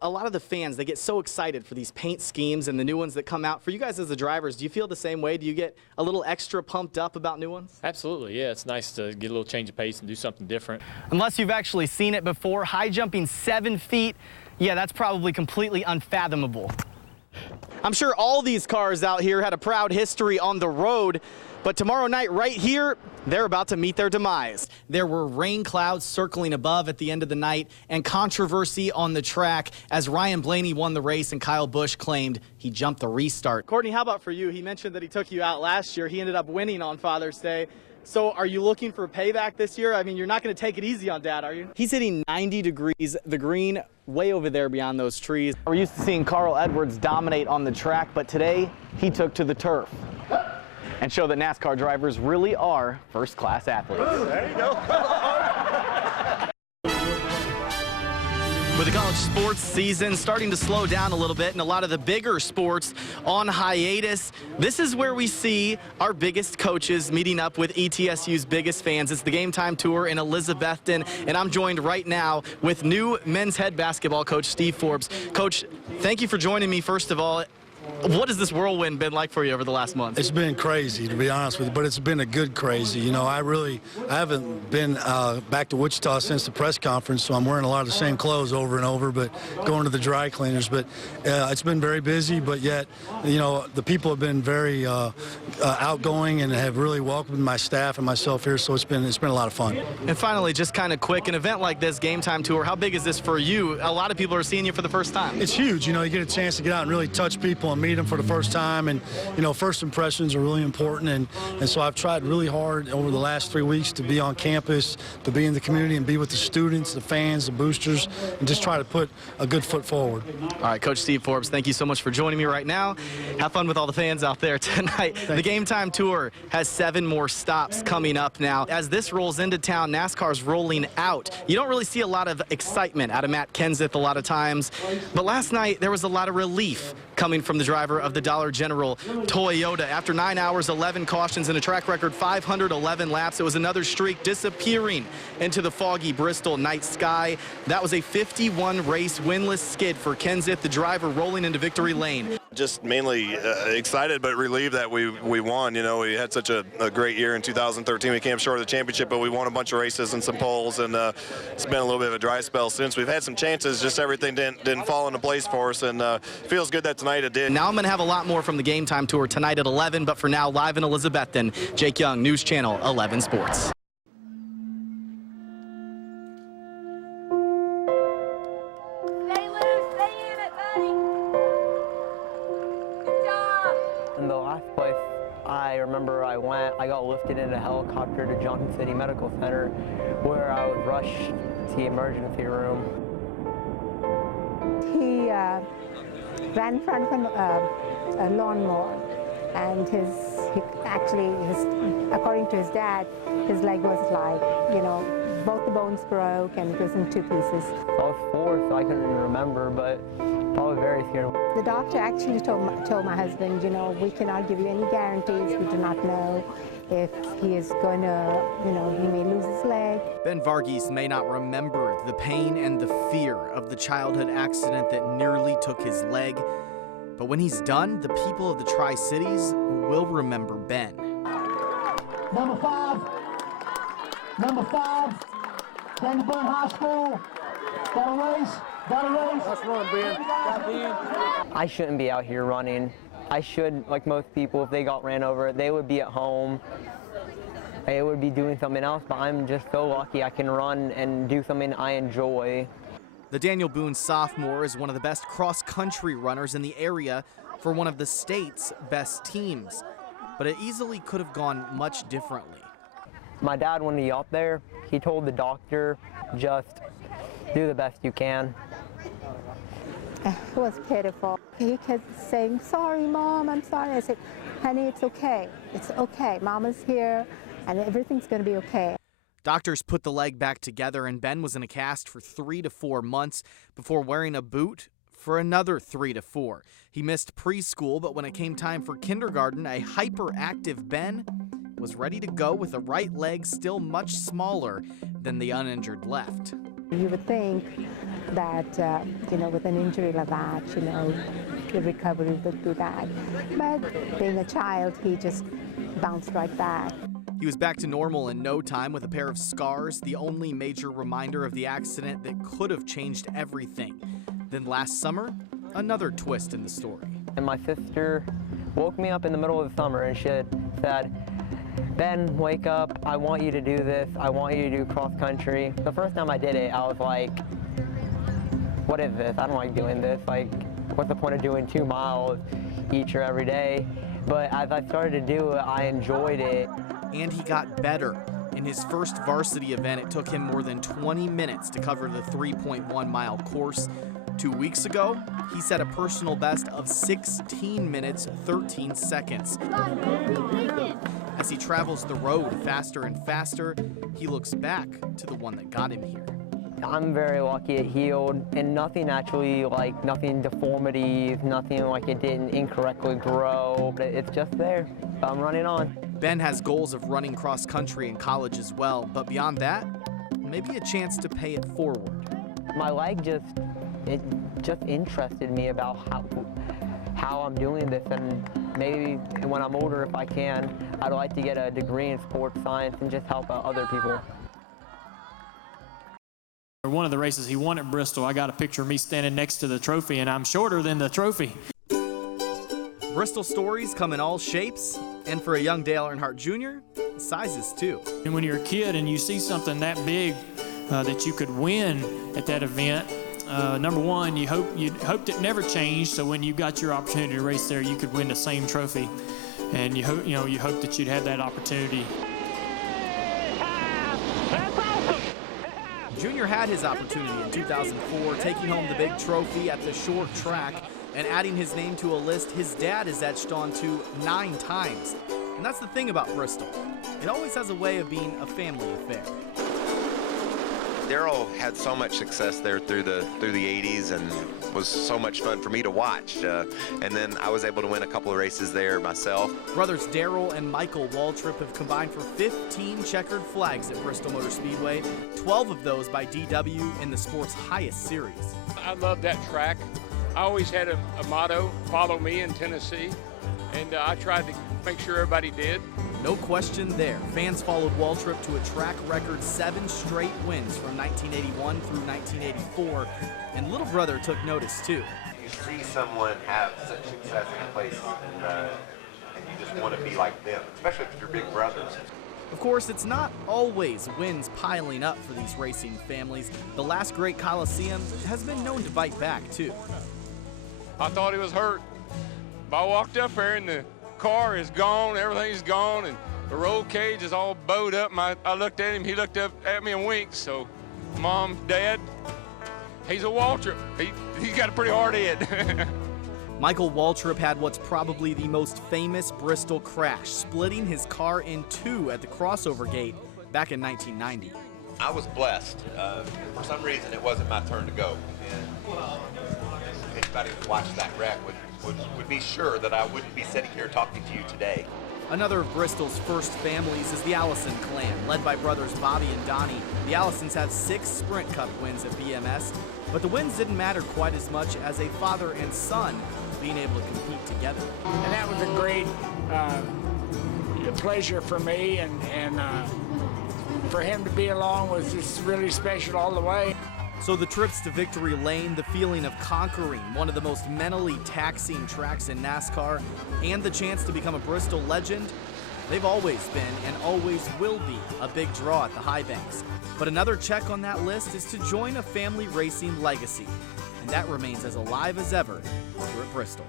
A lot of the fans, they get so excited for these paint schemes and the new ones that come out. For you guys as the drivers, do you feel the same way? Do you get a little extra pumped up about new ones? Absolutely, yeah. It's nice to get a little change of pace and do something different. Unless you've actually seen it before, high jumping 7 feet, yeah, that's probably completely unfathomable. I'm sure all these cars out here had a proud history on the road, but tomorrow night right here, they're about to meet their demise. There were rain clouds circling above at the end of the night and controversy on the track as Ryan Blaney won the race and Kyle Busch claimed he jumped the restart. Courtney, how about for you? He mentioned that he took you out last year. He ended up winning on Father's Day. So are you looking for payback this year? I mean, you're not going to take it easy on Dad, are you? He's hitting 90 degrees, the green way over there beyond those trees. We're used to seeing Carl Edwards dominate on the track, but today he took to the turf and show that NASCAR drivers really are first-class athletes. There you go. With the college sports season starting to slow down a little bit and a lot of the bigger sports on hiatus, this is where we see our biggest coaches meeting up with ETSU's biggest fans. It's the Game Time Tour in Elizabethton, and I'm joined right now with new men's head basketball coach Steve Forbes. Coach, thank you for joining me, first of all. What has this whirlwind been like for you over the last month? It's been crazy, to be honest with you, but it's been a good crazy. You know, I haven't been back to Wichita since the press conference, so I'm wearing a lot of the same clothes over and over, but going to the dry cleaners. But it's been very busy, but yet, you know, the people have been very outgoing and have really welcomed my staff and myself here, so it's been a lot of fun. And finally, just kind of quick, an event like this, Game Time Tour, how big is this for you? A lot of people are seeing you for the first time. It's huge. You know, you get a chance to get out and really touch people and meet them for the first time, and you know, first impressions are really important, and so I've tried really hard over the last 3 weeks to be on campus, to be in the community and be with the students, the fans, the boosters, and just try to put a good foot forward. All right, Coach Steve Forbes, thank you so much for joining me right now. Have fun with all the fans out there tonight. The Game Time Tour has 7 more stops coming up now. As this rolls into town, NASCAR's rolling out. You don't really see a lot of excitement out of Matt Kenseth a lot of times, but last night there was a lot of relief coming from the driver of the Dollar General Toyota. After 9 hours, 11 cautions, and a track record 511 laps, it was another streak disappearing into the foggy Bristol night sky. That was a 51-race winless skid for Kenseth, the driver rolling into victory lane. Just mainly excited but relieved that we won. You know, we had such a great year in 2013. We came short of the championship, but we won a bunch of races and some poles, and it's been a little bit of a dry spell since. We've had some chances, just everything didn't fall into place for us, and feels good that tonight it did. Now I'm going to have a lot more from the Game Time Tour tonight at 11, but for now, live in Elizabethton, Jake Young, News Channel 11 Sports. In the last place I remember I got lifted in a helicopter to Johnson City Medical Center, where I was rushed to the emergency room. He ran in front of a lawnmower, and according to his dad, his leg was like, you know, both the bones broke and it was in 2 pieces. I was 4, so I couldn't remember, but I was very scared. The doctor actually told my husband, you know, we cannot give you any guarantees. We do not know if he is going to, you know, he may lose his leg. Ben Varghese may not remember the pain and the fear of the childhood accident that nearly took his leg, but when he's done, the people of the Tri-Cities will remember Ben. Number 5, Candy Burn High School, got a race. Let's run, Ben. I shouldn't be out here running. I should, like most people, if they got ran over, they would be at home. They would be doing something else, but I'm just so lucky I can run and do something I enjoy. The Daniel Boone sophomore is one of the best cross-country runners in the area for one of the state's best teams, but it easily could have gone much differently. My dad, when he got there, he told the doctor, just do the best you can. It was pitiful. He kept saying, sorry, Mom, I'm sorry. I said, honey, it's okay. It's okay. Mama's here, and everything's going to be okay. Doctors put the leg back together, and Ben was in a cast for 3 to 4 months before wearing a boot for another 3 to 4. He missed preschool, but when it came time for kindergarten, a hyperactive Ben was ready to go with a right leg still much smaller than the uninjured left. You would think that, with an injury like that, the recovery would be bad. But being a child, he just bounced right back. He was back to normal in no time with a pair of scars, the only major reminder of the accident that could have changed everything. Then last summer, another twist in the story. And my sister woke me up in the middle of the summer and she said, Ben, wake up, I want you to do this, I want you to do cross country. The first time I did it, I was like, what is this? I don't like doing this. Like, what's the point of doing 2 miles each or every day? But as I started to do it, I enjoyed it. And he got better. In his first varsity event, it took him more than 20 minutes to cover the 3.1 mile course. 2 weeks ago, he set a personal best of 16 minutes, 13 seconds. As he travels the road faster and faster, he looks back to the one that got him here. I'm very lucky it healed, and nothing deformities, nothing like it didn't incorrectly grow. It's just there. I'm running on. Ben has goals of running cross country in college as well, but beyond that, maybe a chance to pay it forward. My leg just interested me about how I'm doing this, and maybe when I'm older, if I can, I'd like to get a degree in sports science and just help out other people. One of the races he won at Bristol, I got a picture of me standing next to the trophy, and I'm shorter than the trophy. Bristol stories come in all shapes, and for a young Dale Earnhardt Jr., sizes too. And when you're a kid and you see something that big that you could win at that event, number one, you hoped it never changed, so when you got your opportunity to race there, you could win the same trophy, and you hope that you'd have that opportunity. Junior had his opportunity in 2004, taking home the big trophy at the short track and adding his name to a list his dad is etched onto 9 times. And that's the thing about Bristol. It always has a way of being a family affair. Darrell had so much success there through the 80s and was so much fun for me to watch. And then I was able to win a couple of races there myself. Brothers Darrell and Michael Waltrip have combined for 15 checkered flags at Bristol Motor Speedway, 12 of those by DW in the sport's highest series. I love that track. I always had a motto, follow me in Tennessee, and I tried to make sure everybody did. No question there. Fans followed Waltrip to a track record 7 straight wins from 1981 through 1984, and little brother took notice too. You see someone have such success in a place and you just want to be like them, especially if you're big brothers. Of course, it's not always wins piling up for these racing families. The last great Coliseum has been known to bite back too. I thought he was hurt. But I walked up there and the car is gone, everything's gone, and the roll cage is all bowed up. I looked at him, he looked up at me and winked. So, Mom, Dad, he's a Waltrip. He's got a pretty hard head. Michael Waltrip had what's probably the most famous Bristol crash, splitting his car in 2 at the crossover gate back in 1990. I was blessed. For some reason, it wasn't my turn to go. And anybody who watched that wreck would be sure that I wouldn't be sitting here talking to you today. Another of Bristol's first families is the Allison clan, led by brothers Bobby and Donnie. The Allisons have 6 Sprint Cup wins at BMS, but the wins didn't matter quite as much as a father and son being able to compete together. And that was a great pleasure for me, and for him to be along was just really special all the way. So the trips to Victory Lane, the feeling of conquering one of the most mentally taxing tracks in NASCAR, and the chance to become a Bristol legend, they've always been and always will be a big draw at the High Banks. But another check on that list is to join a family racing legacy, and that remains as alive as ever here at Bristol.